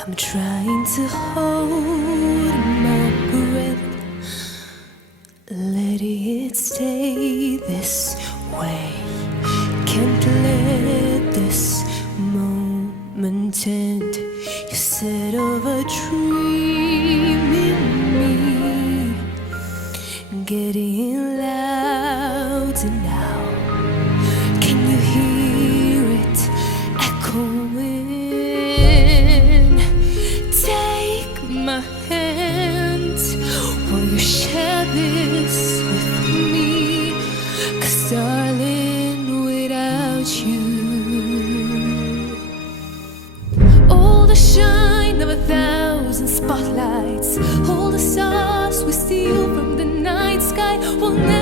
I'm trying to hold my breath, letting it stay this way. Can't let this moment end. You set of a dream in me, getting louder now. Can you hear it echoing? Take my hand, will you share this with me? 'Cause darling, without you, all the shine of 1,000 spotlights, all the stars we steal from the night sky will never